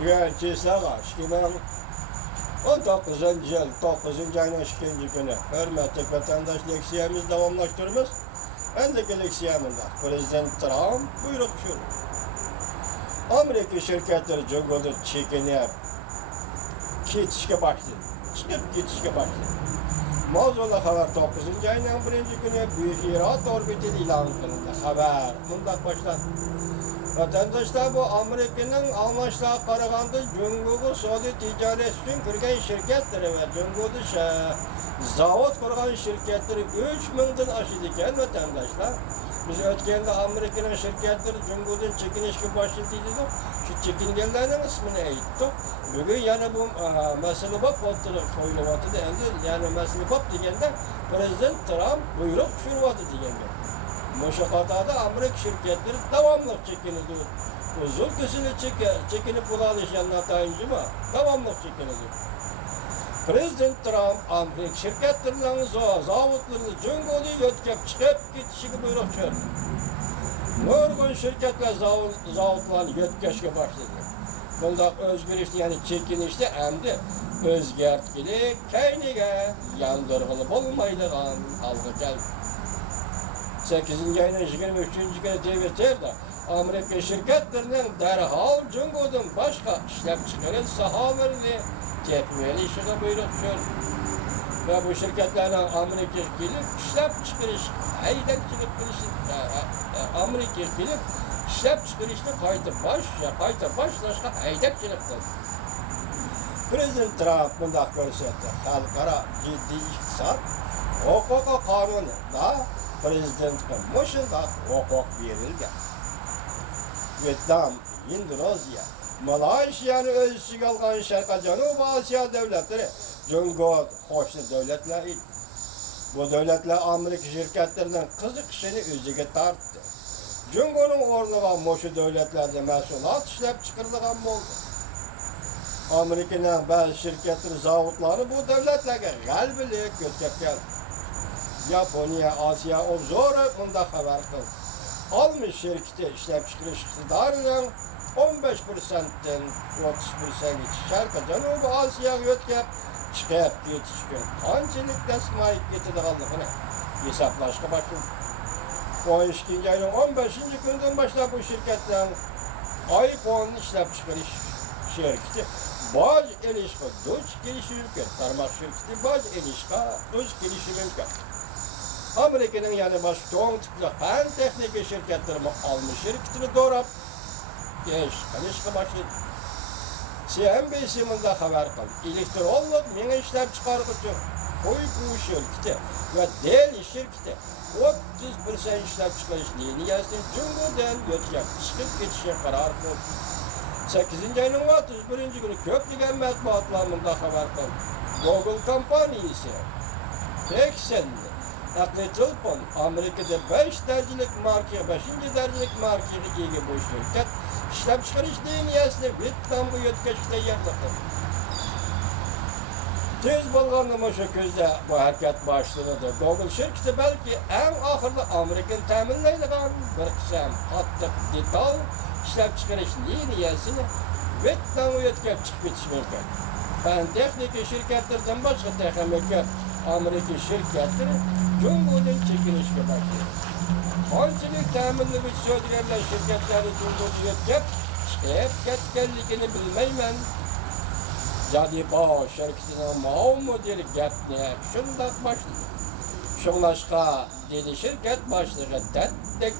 Güvencesi ağaç ki ben 19. yıl 9. ayın 2. günü hürmetli vatandaş leksiyemiz devamlaştırırız. Ben de leksiyeminde Prezident Trump buyruk şu. Amerika şirketleri Cumhur'da çekinip ketişke başladı. Çıkıp ketişke başladı. Mavzula haber 9. ayın 1. günü Büyük İrat orbitini ilan kılındı. Haber bundan başladı. Vatandaşlar bu Amerika'nın almışlığa karaganda Cumhur'u Saudi ticaret için kırgan şirketleri ve Cumhur'da zavod kurgan şirketleri 3000'den aşıdıyken vatandaşlar biz ötkende Amerika'nın şirketleri Cumhur'dan çekinişki başlatıydı. Şu çekingenlerin ismini eğittik. Bugün yani bu mesele bak koyulavatı da yani mesele bak degende Prezident Trump buyruk şuruvatı degende. Muşakatada Amerika şirketleri devamlı çekinildi. Uzun kısını çekinip bulalışanlar tayinci mi? Devamlı çekinildi. Prezident Trump Amerika şirketlerinin zavutlarını Cumhur'da yötkep çıkıp gitişini buyruk çördü. Nurgun şirketler zavutlarını yötkeşke başladı. Bunda özgürlükte yani çekinişte hem de özgertkilik kendine yandırgılı olmaydıgan algı geldi. 8. ayın 23. günü TVT'de Amerika şirketlerinin derhal Cumhur'dan başka işlem çıkaran sahalarını tepmeli işine buyruk çördü. Ve bu şirketlerden Amerika gelip işlem çıkarış, haydakçılık Amerika gelip işlem çıkarışta kayta başlaşka haydakçılıktır. Prezident Trump bunda görsetti. Halkara ciddi iktisat, hukuk kanunu da Prezident'e muşunda hukuk verildi. Vietnam, Endonezya, Malaysiyanı öz içine algan Şarkı Canubi Asya devletleri Cumhur hoşlu devletler idi. Bu devletler Amerika şirketlerinden kızık işini özüge tarttı. Cumhur'un orluğa moşu devletlerde mesulat işlep çıkarılan oldu. Amerika'nın bazı şirketleri, zavutları bu devletlerge galbilik götürüp geldi. Japonya, Asya obzoru bunda haber kıldı. Almış şirketi işlep çıkarış iktidarıyla 15%'den 30% Şarkı Canubi Asya'ya götürüp çıkıp yetişkin kancılık desmayıp getirdiğini hesaplaşka başladı. 12. ayın 15. günden başlayıp bu şirketlerin iPhone işlep çıkarış şirketi Baz Elişka Duç gelişimke, tarmak şirketi Baz Elişka Duç gelişimke. Amerika'nın yani baş çoğun tipli fen teknik şirketlerimi almış şirketini doğrap gelişka başladı. CNBC'minde haber kaldı. Elektronik meni işlem çıkargıcı koy bu şirketi ve deli şirketi 30% işlem çıkarış liniyasını Cumhur'dan götürüp çıkıp geçişe karar kıldı. 8. ayının 31. günü köklügen matbuatlarında haber kaldı. Google kampaniyası Pexel'de nakli telefon Amerika'da 5 derecelik markaya, 5. derecelik markaya iyi bu şirket işlem çıkarış liniyasını Vietnam'ı yötkeşte yaptı. Tez bulganlama şu közde bu hareket başlandı. Google şirketi belki en ahırda Amerika'nın teminleydiğin bir kısım kattık detal işlem çıkarış liniyasını Vietnam'ı yötkep çıkıp yetişmekte. Ben teknik şirketlerden başka teknik Amerika şirketleri Cumhur'dan çekilişe başladı. Kancılık teminli bir söyleyerler şirketleri Cumhur'da yötkep ketkenlikini bilmeymen. Jadi bu şirketinin mağu modeli gepne şundak başladı. Şunlaşka dedi şirket başlığı tettek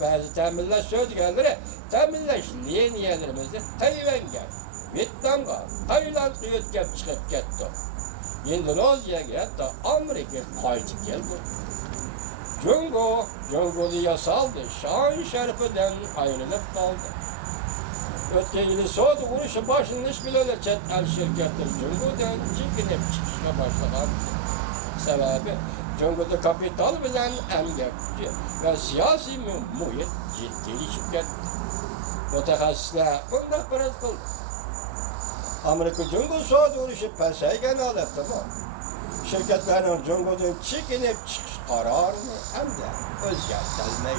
bazı teminler söyleyerleri teminleş liniyelerimizde Tayvan'a, Vietnam'a, Tayland'a yötkep çıkıp gitti. Endonezya'ya hatta Amerika kayıt geldi. Cumhur'da yasaldı, şan şerifeden ayrılıp kaldı. Ötken yılı Saudi vuruşu başlanmış bile öyle çet el şirketleri Cumhur'dan çekinip çıkışına başladı. Sebebi Cumhur'da kapital bilen emgekçi ve siyasi muhit ciddileşip gitti. Mütehassisler bunda biraz kıldı. Amerika Cumhur Saudi vuruşu peseygen alattı mı? Şirketlerin Cumhur'dan çekinip çıkış kararını hem de özgertelmeyi